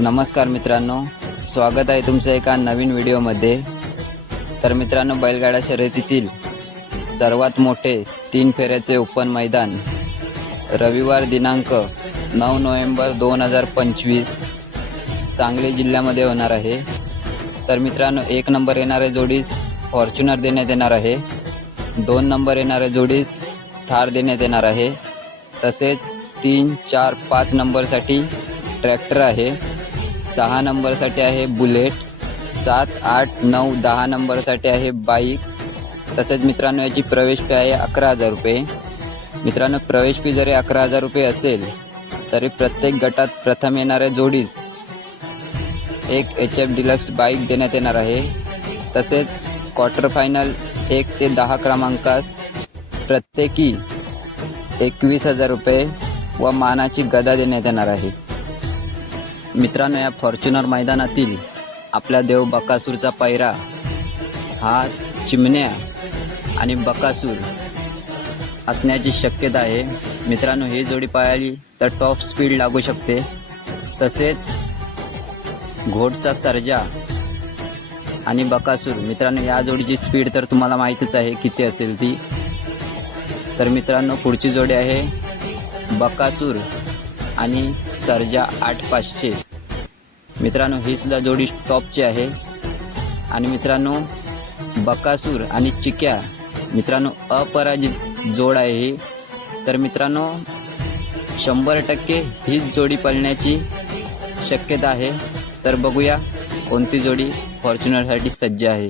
नमस्कार मित्रांनो स्वागत आहे तुमचं एका नवीन व्हिडिओमध्ये. तर मित्रांनो बैलगाडा शर्यतीतील सर्वात मोठे तीन फेऱ्याचे ओपन मैदान रविवार दिनांक नऊ नोव्हेंबर दोन हजार पंचवीस सांगली जिल्ह्यामध्ये होणार आहे. तर मित्रांनो एक नंबर येणाऱ्या जोडीस फॉर्च्युनर देण्यात येणार आहे. दोन नंबर येणाऱ्या जोडीस थार देण्यात येणार आहे. तसेच तीन चार पाच नंबरसाठी ट्रॅक्टर आहे. सहा नंबरसाठी आहे बुलेट सात आठ नऊ दहा नंबरसाठी आहे बाईक. तसेच मित्रांनो याची प्रवेश फी आहे अकरा हजार रुपये. मित्रांनो प्रवेश फी जरी अकरा हजार रुपये असेल तरी प्रत्येक गटात प्रथम येणाऱ्या जोडीस एक एच एफ डिलक्स बाईक देण्यात येणार आहे. तसेच क्वार्टर फायनल एक ते दहा क्रमांकास प्रत्येकी एकवीस हजार रुपये व मानाची गदा देण्यात येणार आहे. मित्रांनो या फॉर्च्युनर मैदानातील आपल्या देव बकासूरचा पायरा हा चिमण्या आणि बकासूर असण्याची शक्यता आहे. मित्रांनो ही जोडी पाळली तर टॉप स्पीड लागू शकते. तसेच घोटचा सर्जा आणि बकासूर मित्रांनो या जोडीची स्पीड तर तुम्हाला माहीतच आहे किती असेल ती. तर मित्रांनो पुढची जोडी आहे बकासूर आणि सर्जा आठ पाचशे. मित्रांनो ही सुद्धा जोडी टॉपची आहे. आणि मित्रांनो बकासूर आणि चिक्या मित्रांनो अपराजित जोड आहे ही. तर मित्रांनो शंभर टक्के हीच जोडी पळण्याची शक्यता आहे. तर बघूया कोणती जोडी फॉर्च्युनरसाठी सज्ज आहे.